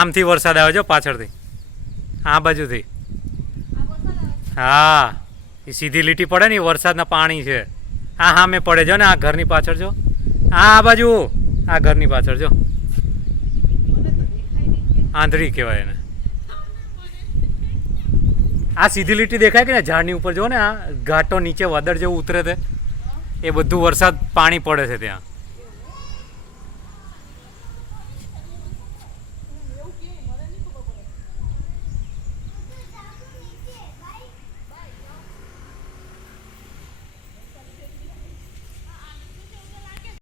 આમથી વરસાદ આવે છે પાછળથી, આ બાજુથી. હા, એ સીધી લીટી પડે ને, વરસાદના પાણી છે. આ હા મેં પડે જો ને, આ ઘરની પાછળ જો, આ બાજુ, આ ઘરની પાછળ જો, આંધળી કહેવાય એને. આ સીધી લીટી દેખાય કે ને ઝાડની ઉપર જો ને, આ ઘાટો નીચે વાદળ જેવું ઉતરે છે, એ બધું વરસાદ પાણી પડે છે ત્યાં.